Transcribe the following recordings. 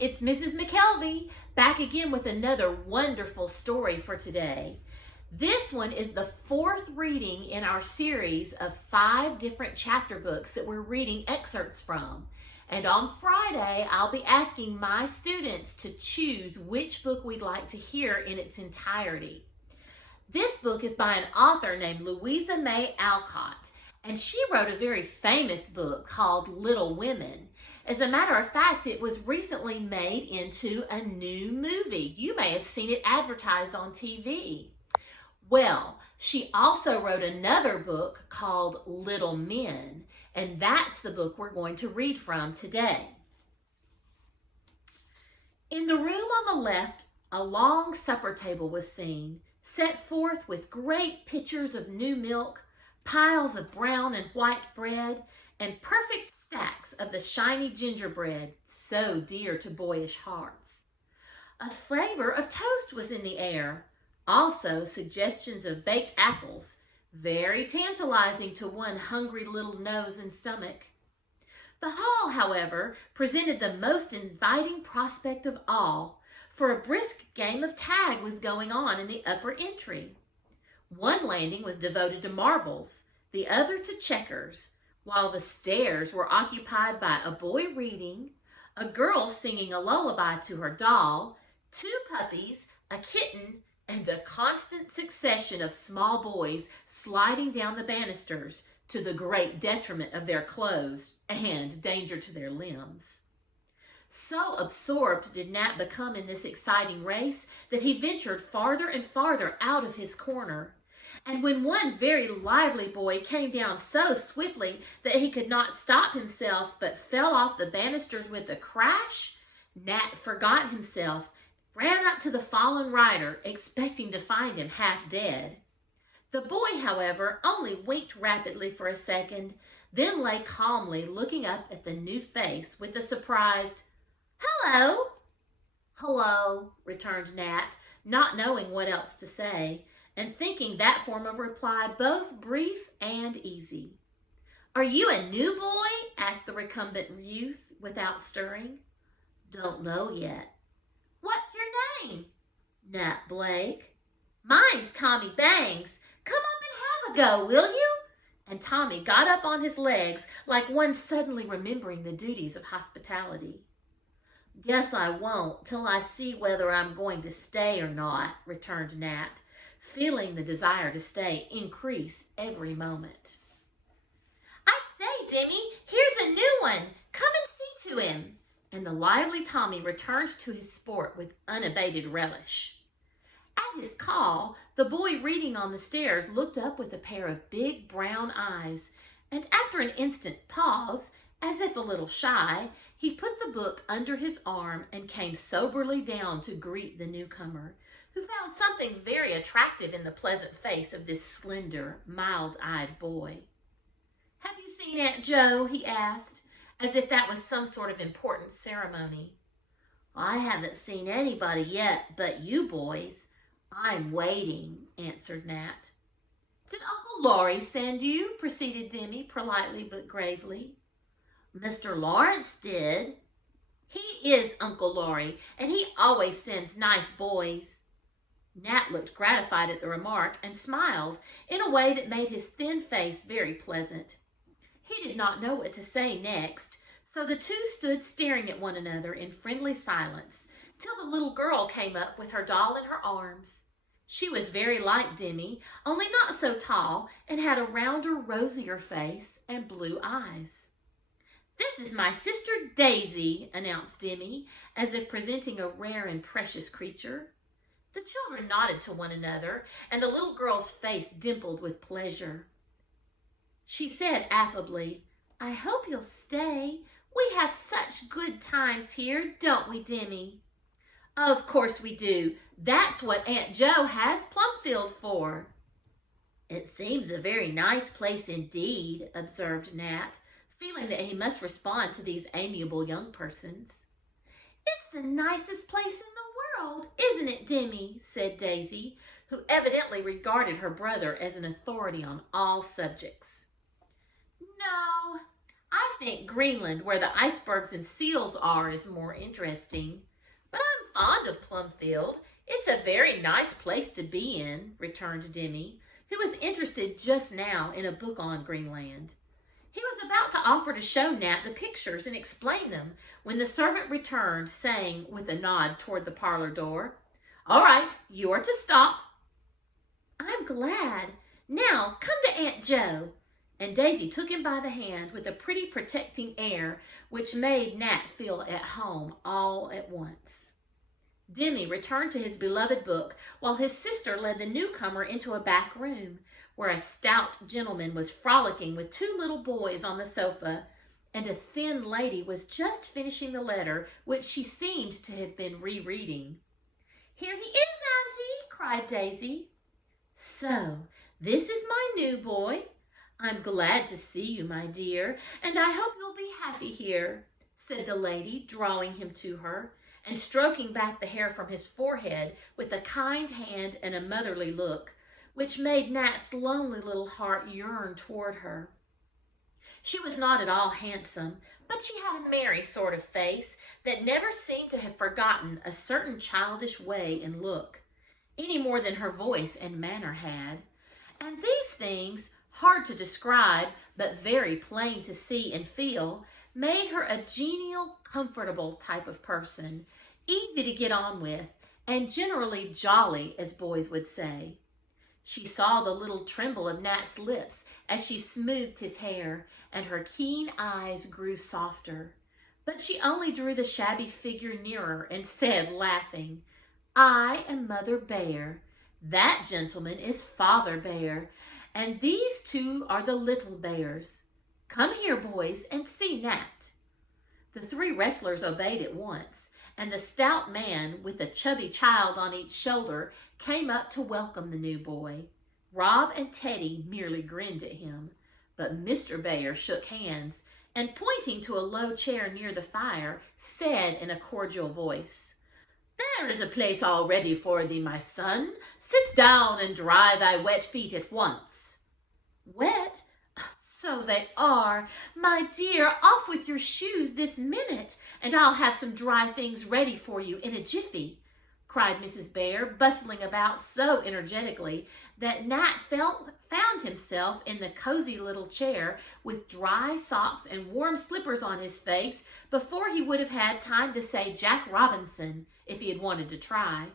it's Mrs. McKelvy, back again with another wonderful story for today. This one is the fourth reading in our series of 5 different chapter books that we're reading excerpts from. And on Friday, I'll be asking my students to choose which book we'd like to hear in its entirety. This book is by an author named Louisa May Alcott, and she wrote a very famous book called Little Women. As a matter of fact, it was recently made into a new movie. You may have seen it advertised on TV. Well, she also wrote another book called Little Men, and that's the book we're going to read from today. In the room on the left, a long supper table was seen, set forth with great pitchers of new milk, piles of brown and white bread, and perfect stacks of the shiny gingerbread, so dear to boyish hearts. A flavor of toast was in the air, also suggestions of baked apples, very tantalizing to one hungry little nose and stomach. The hall, however, presented the most inviting prospect of all, for a brisk game of tag was going on in the upper entry. One landing was devoted to marbles, the other to checkers, while the stairs were occupied by a boy reading, a girl singing a lullaby to her doll, 2 puppies, a kitten, and a constant succession of small boys sliding down the banisters to the great detriment of their clothes and danger to their limbs. So absorbed did Nat become in this exciting race that he ventured farther and farther out of his corner. And when one very lively boy came down so swiftly that he could not stop himself but fell off the banisters with a crash, Nat forgot himself, ran up to the fallen rider, expecting to find him half dead. The boy, however, only winked rapidly for a second, then lay calmly looking up at the new face with a surprised, "Hello." "Hello," returned Nat, not knowing what else to say, and thinking that form of reply both brief and easy. "Are you a new boy?" asked the recumbent youth without stirring. "Don't know yet." "What's your name?" "Nat Blake." "Mine's Tommy Bangs. Come up and have a go, will you?" And Tommy got up on his legs like one suddenly remembering the duties of hospitality. "Guess I won't till I see whether I'm going to stay or not," returned Nat, feeling the desire to stay increase every moment. "I say, Demi, here's a new one. Come and see to him." And the lively Tommy returned to his sport with unabated relish. At his call, the boy reading on the stairs looked up with a pair of big brown eyes, and after an instant pause, as if a little shy, he put the book under his arm and came soberly down to greet the newcomer, who found something very attractive in the pleasant face of this slender, mild-eyed boy. "Have you seen Aunt Jo?" he asked, as if that was some sort of important ceremony. "I haven't seen anybody yet but you boys. I'm waiting," answered Nat. "Did Uncle Laurie send you?" proceeded Demi, politely but gravely. "Mr. Lawrence did." "He is Uncle Laurie, and he always sends nice boys." Nat looked gratified at the remark and smiled in a way that made his thin face very pleasant. He did not know what to say next, so the two stood staring at one another in friendly silence till the little girl came up with her doll in her arms. She was very like Demi, only not so tall, and had a rounder, rosier face and blue eyes. "This is my sister Daisy," announced Demi, as if presenting a rare and precious creature. The children nodded to one another, and the little girl's face dimpled with pleasure. She said affably, "I hope you'll stay. We have such good times here, don't we, Demi?" "Of course we do. That's what Aunt Jo has Plumfield for." "It seems a very nice place indeed," observed Nat, feeling that he must respond to these amiable young persons. "It's the nicest place in the world, isn't it, Demi?" said Daisy, who evidently regarded her brother as an authority on all subjects. "No, I think Greenland, where the icebergs and seals are, is more interesting. But I'm fond of Plumfield. It's a very nice place to be in, returned Demi, who was interested just now in a book on Greenland. He was about to offer to show Nat the pictures and explain them when the servant returned, saying with a nod toward the parlor door, "All right, you are to stop." "I'm glad. Now come to Aunt Jo." And Daisy took him by the hand with a pretty protecting air which made Nat feel at home all at once. Demi returned to his beloved book while his sister led the newcomer into a back room where a stout gentleman was frolicking with two little boys on the sofa, and a thin lady was just finishing the letter which she seemed to have been rereading. "Here he is, Auntie," cried Daisy. "So, this is my new boy. I'm glad to see you, my dear, and I hope you'll be happy here," said the lady, drawing him to her and stroking back the hair from his forehead with a kind hand and a motherly look, which made Nat's lonely little heart yearn toward her. She was not at all handsome, but she had a merry sort of face that never seemed to have forgotten a certain childish way and look, any more than her voice and manner had. And these things, hard to describe, but very plain to see and feel, made her a genial, comfortable type of person, easy to get on with, and generally jolly, as boys would say. She saw the little tremble of Nat's lips as she smoothed his hair, and her keen eyes grew softer. But she only drew the shabby figure nearer and said, laughing, "I am Mother Bear. That gentleman is Father Bear, and these two are the little bears. Come here, boys, and see Nat." The three wrestlers obeyed at once, and the stout man, with a chubby child on each shoulder, came up to welcome the new boy. Rob and Teddy merely grinned at him, but Mr. Bear shook hands, and pointing to a low chair near the fire, said in a cordial voice, "There is a place all ready for thee, my son. Sit down and dry thy wet feet at once." "Wet? So they are. My dear, off with your shoes this minute, and I'll have some dry things ready for you in a jiffy," cried Mrs. Bear, bustling about so energetically that Nat found himself in the cozy little chair with dry socks and warm slippers on his face before he would have had time to say Jack Robinson if he had wanted to try.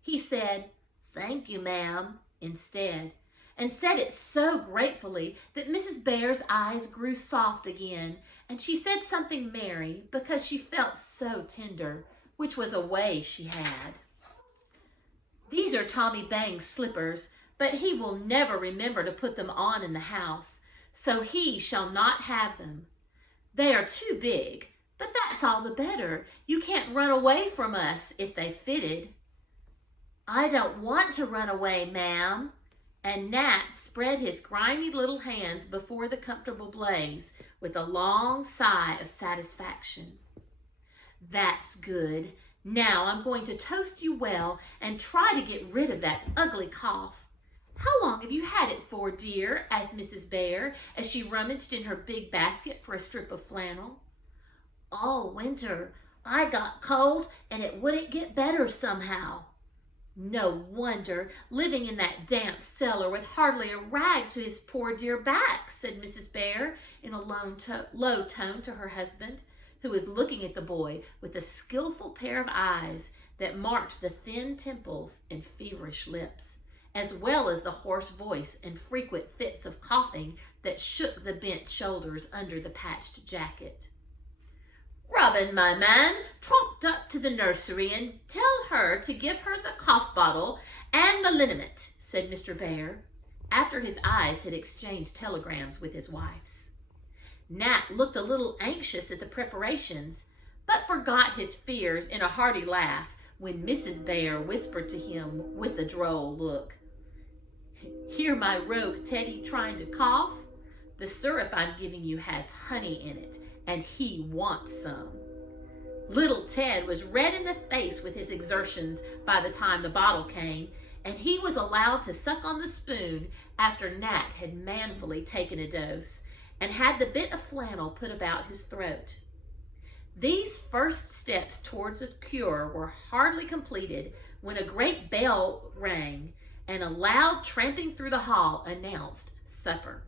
He said, "Thank you, ma'am," instead, and said it so gratefully that Mrs. Bear's eyes grew soft again, and she said something merry because she felt so tender, which was a way she had. "These are Tommy Bang's slippers, but he will never remember to put them on in the house, so he shall not have them. They are too big, but that's all the better. You can't run away from us if they fitted." "I don't want to run away, ma'am." And Nat spread his grimy little hands before the comfortable blaze with a long sigh of satisfaction. "That's good. Now I'm going to toast you well and try to get rid of that ugly cough. How long have you had it for, dear?" asked Mrs. Bear as she rummaged in her big basket for a strip of flannel. "All winter. I got cold and it wouldn't get better somehow." "No wonder, living in that damp cellar with hardly a rag to his poor dear back," said Mrs. Bear in a low tone to her husband, who was looking at the boy with a skillful pair of eyes that marked the thin temples and feverish lips, as well as the hoarse voice and frequent fits of coughing that shook the bent shoulders under the patched jacket. "Robin, my man, trot up to the nursery and tell her to give her the cough bottle and the liniment," said Mr. Bear, after his eyes had exchanged telegrams with his wife's. Nat looked a little anxious at the preparations, but forgot his fears in a hearty laugh when Mrs. Bear whispered to him with a droll look, "Hear my rogue Teddy trying to cough? The syrup I'm giving you has honey in it, and he wants some." Little Ted was red in the face with his exertions by the time the bottle came, and he was allowed to suck on the spoon after Nat had manfully taken a dose, and had the bit of flannel put about his throat. These first steps towards a cure were hardly completed when a great bell rang and a loud tramping through the hall announced supper.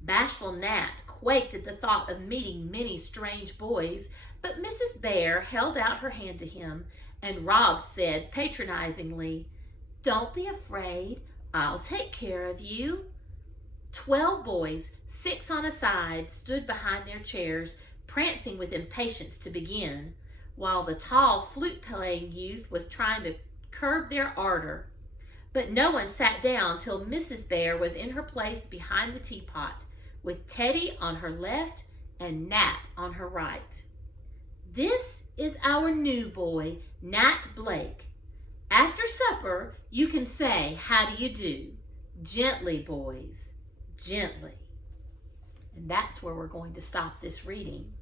Bashful Nat quaked at the thought of meeting many strange boys, but Mrs. Bear held out her hand to him, and Rob said patronizingly, "Don't be afraid, I'll take care of you." 12 boys, 6 on a side, stood behind their chairs, prancing with impatience to begin, while the tall flute-playing youth was trying to curb their ardor. But no one sat down till Mrs. Bear was in her place behind the teapot, with Teddy on her left and Nat on her right. "This is our new boy, Nat Blake. After supper, you can say, 'How do you do?' Gently, boys, gently." And that's where we're going to stop this reading.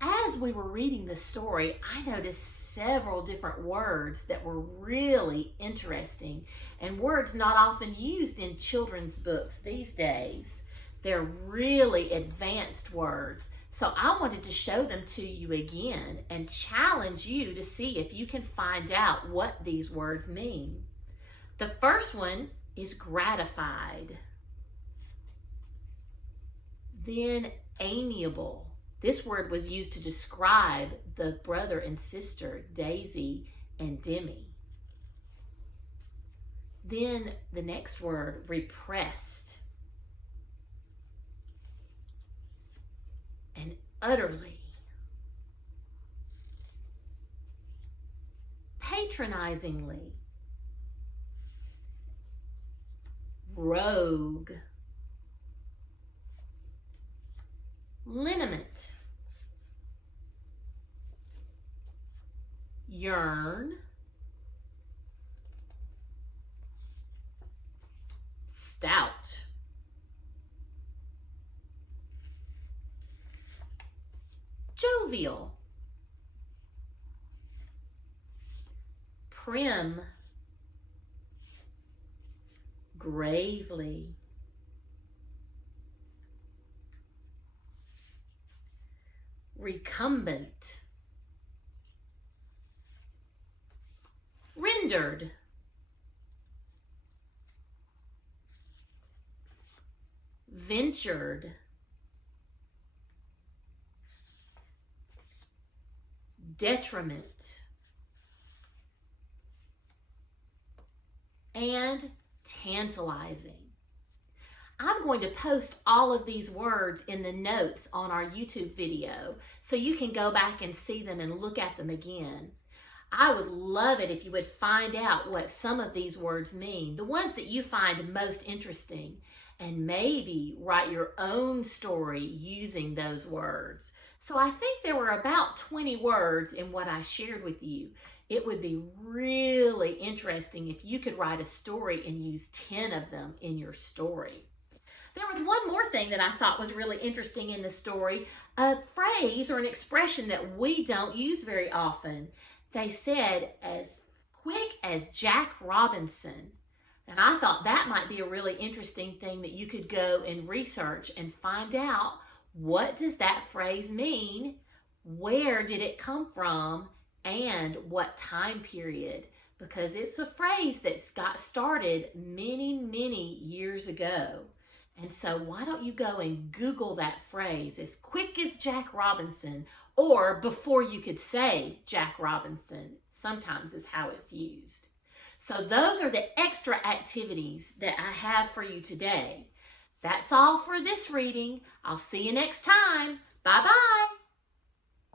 As we were reading the story, I noticed several different words that were really interesting and words not often used in children's books these days. They're really advanced words. So I wanted to show them to you again and challenge you to see if you can find out what these words mean. The first one is gratified. Then amiable. This word was used to describe the brother and sister, Daisy and Demi. Then the next word, repressed. And utterly. Patronizingly. Rogue. Liniment. Yearn. Stout. Jovial. Prim. Gravely. Recumbent. Rendered. Ventured. Detriment. And tantalizing. I'm going to post all of these words in the notes on our YouTube video so you can go back and see them and look at them again. I would love it if you would find out what some of these words mean, the ones that you find most interesting, and maybe write your own story using those words. So I think there were about 20 words in what I shared with you. It would be really interesting if you could write a story and use 10 of them in your story. There was one more thing that I thought was really interesting in the story, a phrase or an expression that we don't use very often. They said, "as quick as Jack Robinson." And I thought that might be a really interesting thing that you could go and research and find out, what does that phrase mean? Where did it come from? And what time period? Because it's a phrase that's got started many, many years ago. And so why don't you go and Google that phrase, "as quick as Jack Robinson," or "before you could say Jack Robinson," sometimes is how it's used. So those are the extra activities that I have for you today. That's all for this reading. I'll see you next time. Bye-bye.